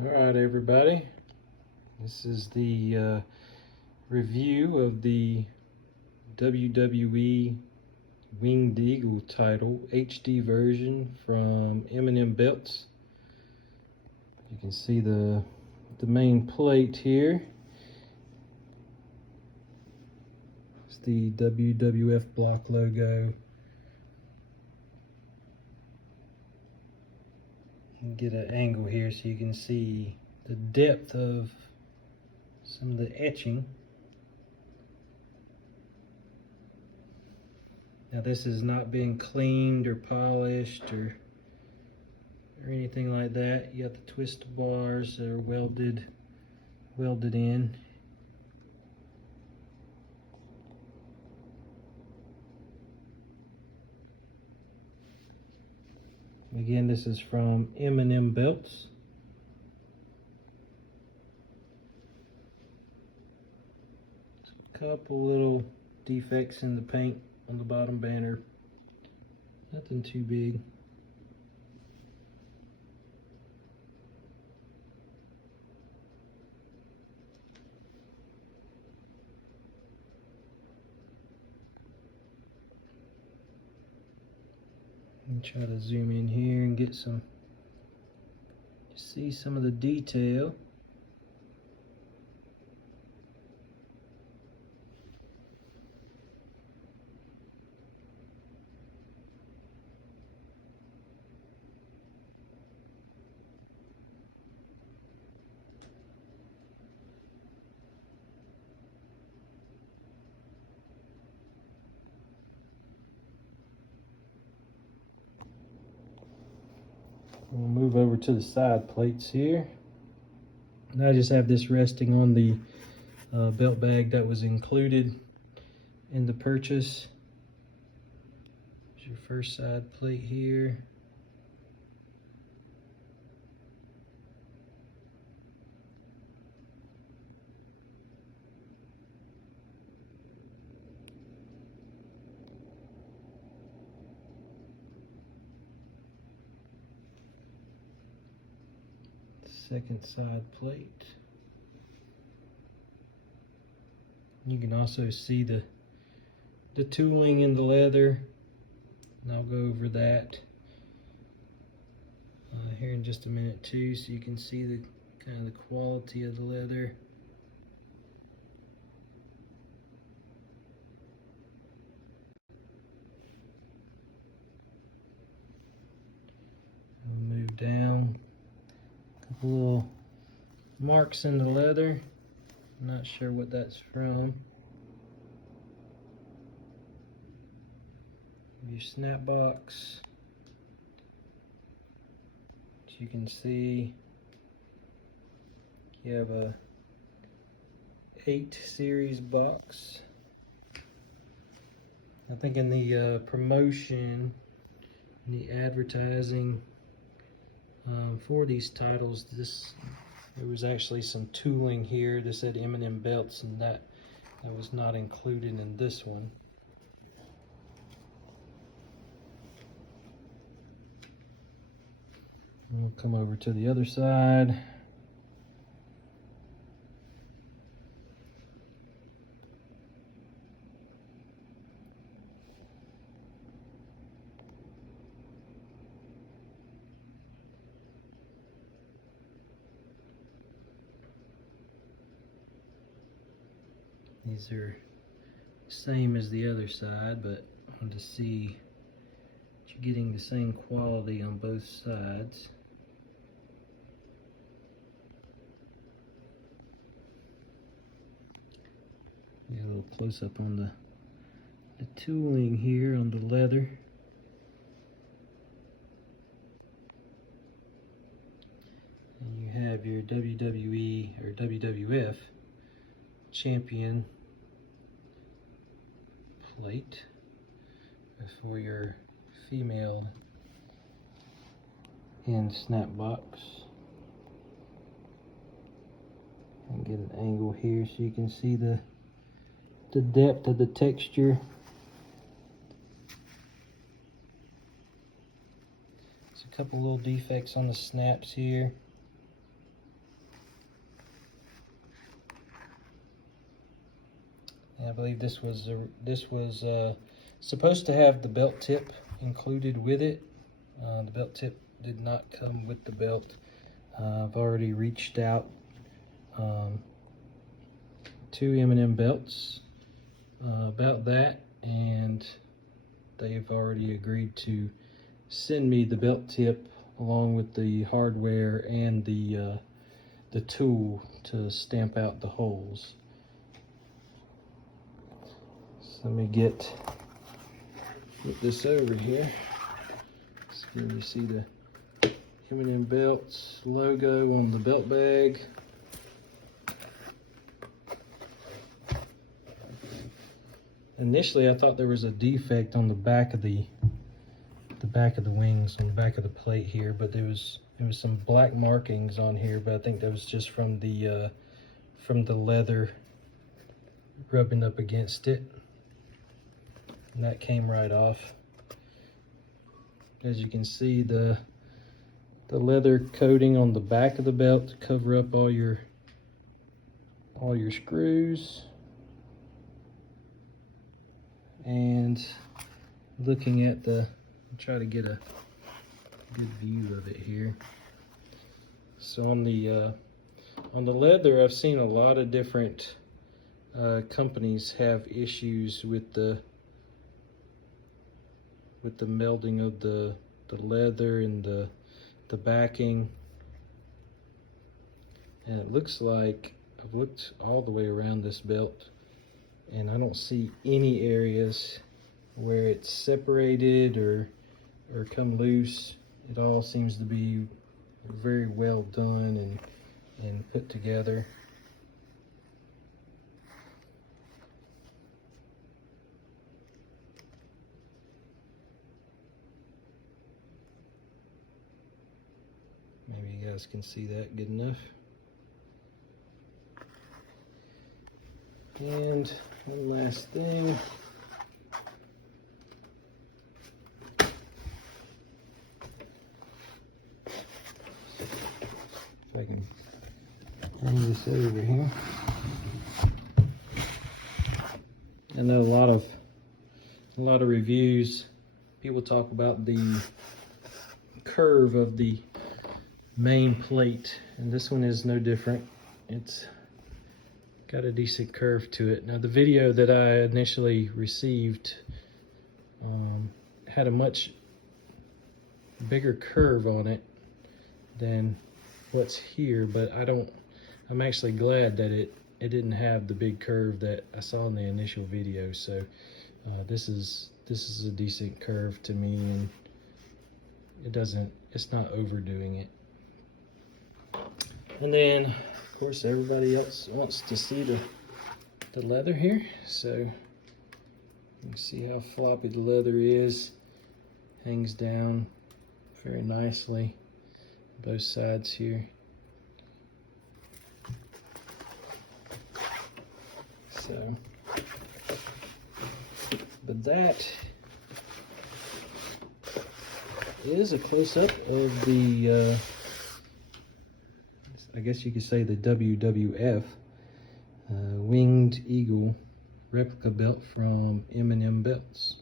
Alright everybody, this is the review of the WWE Winged Eagle title HD version from MNM Belts. You can see the main plate here. It's the WWF block logo. Get an angle here so you can see the depth of some of the etching. Now this has not been cleaned or polished or anything like that. You got the twist bars that are welded in. Again, this is from MNM Belts. A couple little defects in the paint on the bottom banner. Nothing too big. And try to zoom in here and get see some of the detail. We'll move over to the side plates here. And I just have this resting on the belt bag that was included in the purchase. There's your first side plate here. Second side plate. You can also see the tooling in the leather, and I'll go over that here in just a minute too, so you can see the kind of the quality of the leather. I'll move down. Little marks in the leather. I'm not sure what that's from. Your snap box. As you can see, you have a 8 series box. I think in the promotion, the advertising for these titles, there was actually some tooling here. This said MNM Belts, and that was not included in this one. We'll come over to the other side. These are same as the other side, but I wanted to see that you're getting the same quality on both sides. Get a little close up on the tooling here on the leather. And you have your WWE or WWF champion plate for your female hand snap box. And get an angle here so you can see the depth of the texture. There's a couple little defects on the snaps here. And I believe this was supposed to have the belt tip included with it. The belt tip did not come with the belt. I've already reached out to MNM Belts about that, and they've already agreed to send me the belt tip along with the hardware and the tool to stamp out the holes. So let me get this over here so you see the M&M Belts logo on the belt bag. Initially, I thought there was a defect on the back of the wings, on the back of the plate here, but there was some black markings on here, but I think that was just from the leather rubbing up against it, and that came right off. As you can see, the leather coating on the back of the belt to cover up all your screws. And looking at I'll try to get a good view of it here. So on the leather, I've seen a lot of different companies have issues with the melding of the leather and the backing. And it looks like I've looked all the way around this belt, and I don't see any areas where it's separated or come loose. It all seems to be very well done and put together. Maybe you guys can see that good enough. And one last thing. If I can bring this over here. I know a lot of reviews, people talk about the curve of the main plate, and this one is no different. It's got a decent curve to it. Now, the video that I initially received had a much bigger curve on it than what's here, but I'm actually glad that it didn't have the big curve that I saw in the initial video. So this is a decent curve to me, and it's not overdoing it. And then, of course, everybody else wants to see the leather here. So you can see how floppy the leather is. Hangs down very nicely, both sides here. So, but that is a close-up of the I guess you could say the WWF Winged Eagle replica belt from M&M Belts.